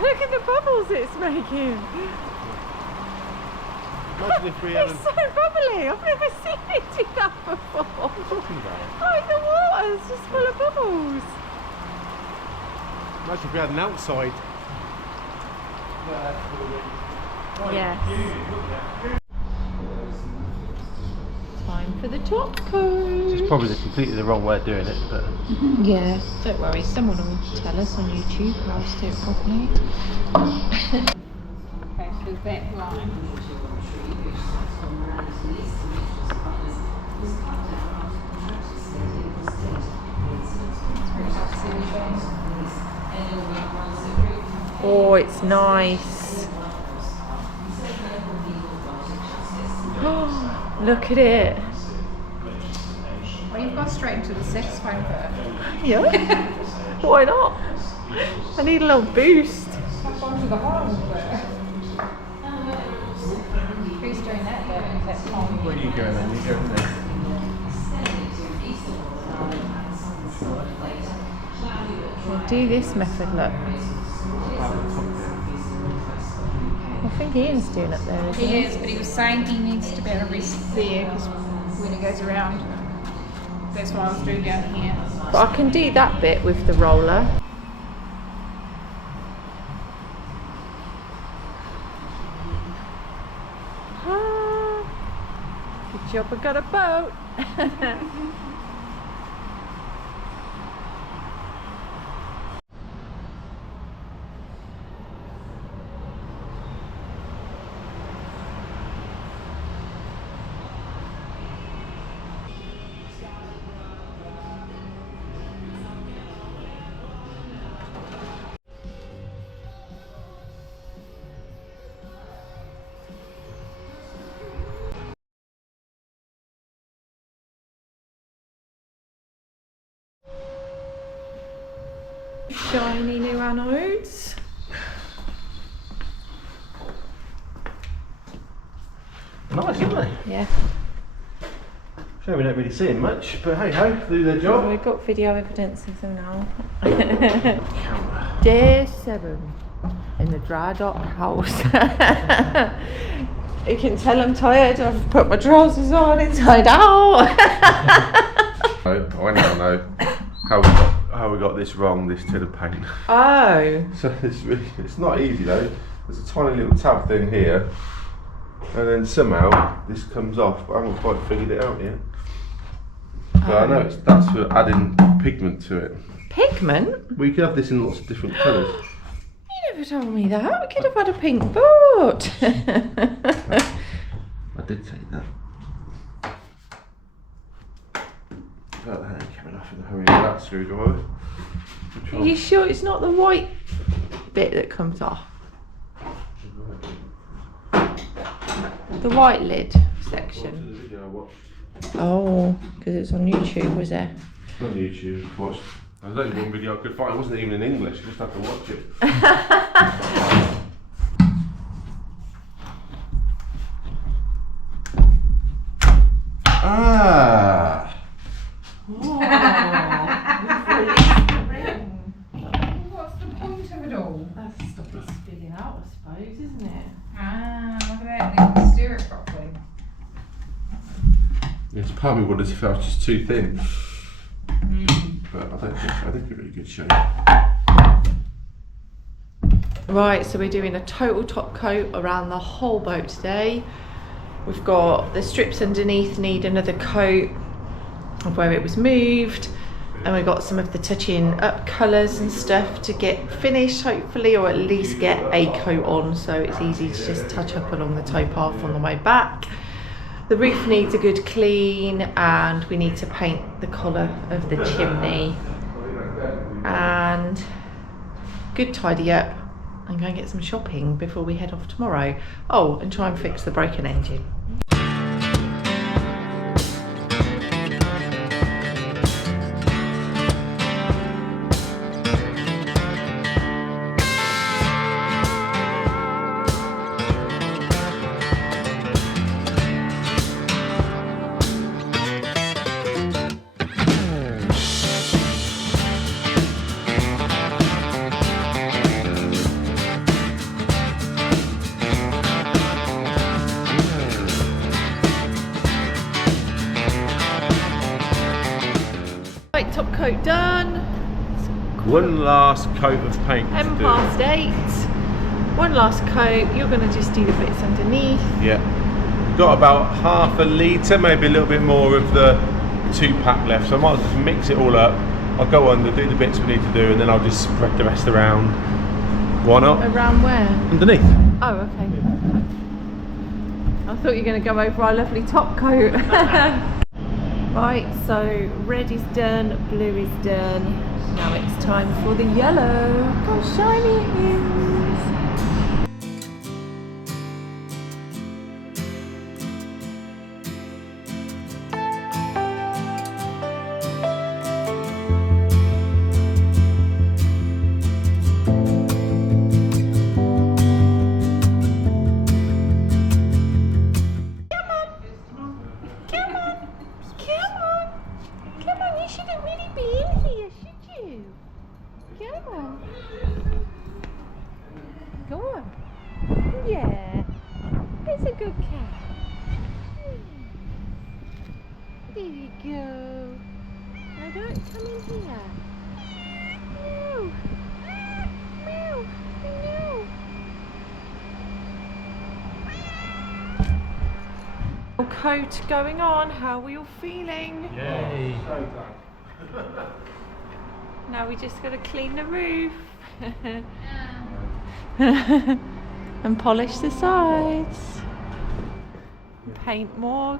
Look at the bubbles it's making. Imagine if we hadn't... It's so bubbly. I've never seen it do that before. What are you talking about? Oh, the water's just full of bubbles. Imagine if we had an outside. Yes. Time for the top coat. It's probably completely the wrong way of doing it, but... Yeah, don't worry, someone will tell us on YouTube how to do it properly. Okay, so that line. Oh, it's nice. Oh, look at it. Well, you've gone straight into the satisfying bit. Yeah. Why not? I need a little boost. Hop onto the horrible bit. Who's doing that bit? Is that Tom? Where are you going then? You're going there. We'll do this method, look. I think Ian's doing it there, isn't He he? is, but he was saying he needs to be able to rest there because when he goes around, that's what I was doing down here. But I can do that bit with the roller. Ah, good job I got a boat. Shiny new anodes. Nice, isn't they? Yeah. Sure, we don't really see them much, but hey ho, do their job. We've got video evidence of them now. Day 7 in the dry dock house. You can tell I'm tired. I've put my trousers on inside out. I now know how we got this wrong, this tin of paint. Oh. So it's not easy though. There's a tiny little tab thing here, and then somehow this comes off, but I haven't quite figured it out yet. But I know that's for adding pigment to it. Pigment? We could have this in lots of different colours. You never told me that. We could have had a pink boat. I did say that. But the hand coming off in a hurry with that screwdriver. Are you sure it's not the white bit that comes off? The white lid section. The video I watched. Oh, because it's on YouTube, was it? It's on YouTube. Watched. There's only one video I could find. It wasn't even in English. You just had to watch it. Ah. What's the point of it all? That's to stop it spilling out, I suppose, isn't it? Ah, look at that. They can stir it properly. Yes, part of me wonders if I was just too thin. But I don't think so. I think it's a really good shape. Right, so we're doing a total top coat around the whole boat today. We've got the strips underneath need another coat of where it was moved, and we've got some of the touching up colours and stuff to get finished hopefully, or at least get a coat on so it's easy to just touch up along the tow path on the way back. The roof needs a good clean, and we need to paint the collar of the chimney, and good tidy up and go and get some shopping before we head off tomorrow. Oh, and try and fix the broken engine. coat done. One last coat of paint to 10 do. past 8. One last coat. You're going to just do the bits underneath. Yeah. Got about half a litre, maybe a little bit more of the 2-pack left, so I might as well just mix it all up. I'll go under, do the bits we need to do, and then I'll just spread the rest around. Why not? Around where? Underneath. Oh, okay. I thought you were going to go over our lovely top coat. Right, so red is done, blue is done. Now it's time for the yellow. How shiny it is. Go on. Yeah. It's a good cat. There you go. Now don't come in here. Meow. Meow. Meow. Coat going on. How are we all feeling? Yay. Now we just got to clean the roof. And polish the sides. And paint more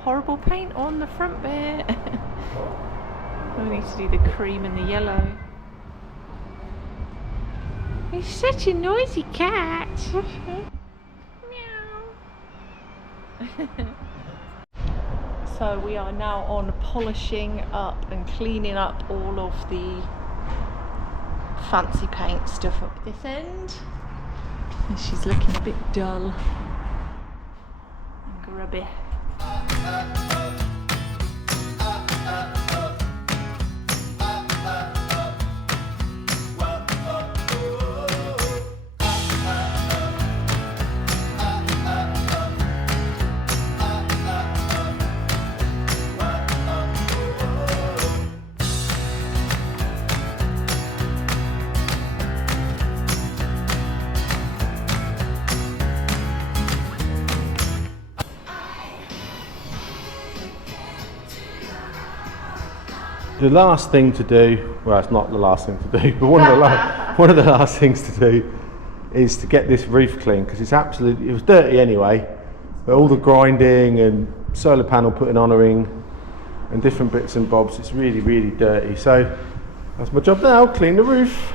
horrible paint on the front bit. We need to do the cream and the yellow. He's such a noisy cat. Meow. So we are now on polishing up and cleaning up all of the fancy paint stuff up this end. And she's looking a bit dull and grubby. The last thing to do, well, it's not the last thing to do, but one of the last things to do is to get this roof clean, because it's absolutely, it was dirty anyway, but all the grinding and solar panel putting honoring and different bits and bobs, it's really, really dirty. So that's my job now, clean the roof.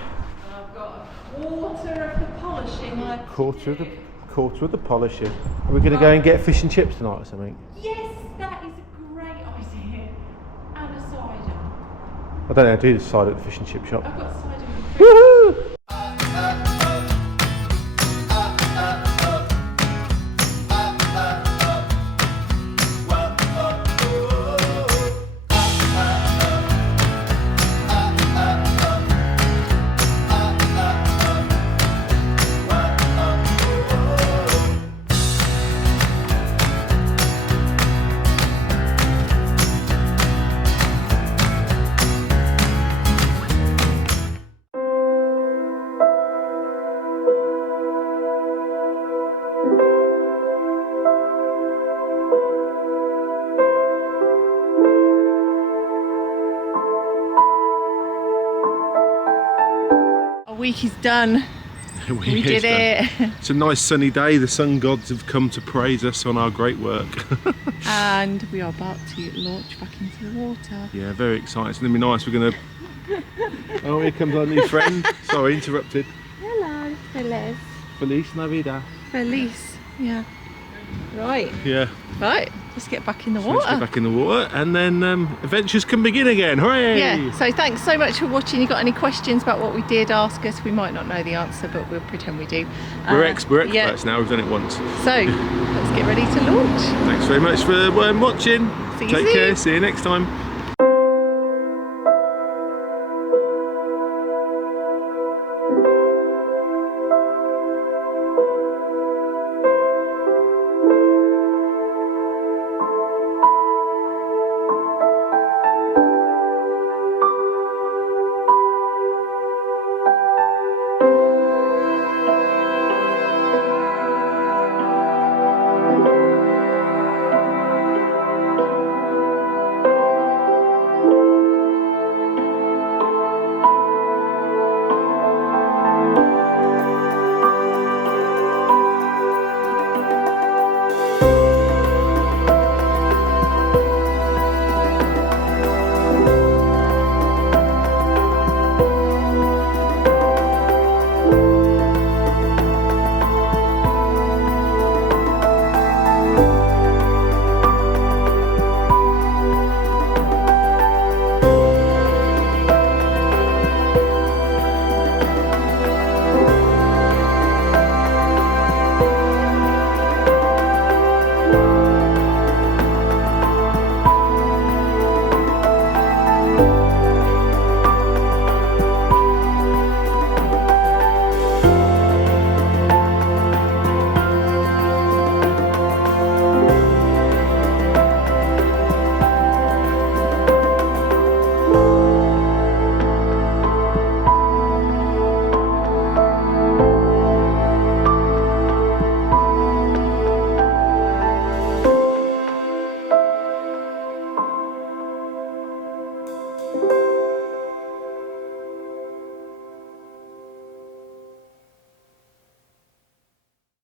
I've got a quarter of the polishing left. Quarter of the polishing. Are we going to go and get fish and chips tonight or something? Yes, that is a great idea. And a cider. I don't know how to do this side at the fish and chip shop. I've got cider in the fridge. Woohoo! Week is done. We did it. It's a nice sunny day. The sun gods have come to praise us on our great work. And we are about to launch back into the water. Yeah, very exciting. It's going to be nice. We're going to... Oh, here comes our new friend. Sorry, interrupted. Hello, Feliz. Feliz Navidad. Feliz, yeah. Right. Yeah. Right, let's get back in the So let's water. get back in the water and then adventures can begin again. Hooray! Yeah, so thanks so much for watching. You got any questions about what we did, ask us. We might not know the answer, but we'll pretend we do. We're experts yeah. now, we've done it once. So, let's get ready to launch. Thanks very much for watching. See you Take soon. care, see you next time.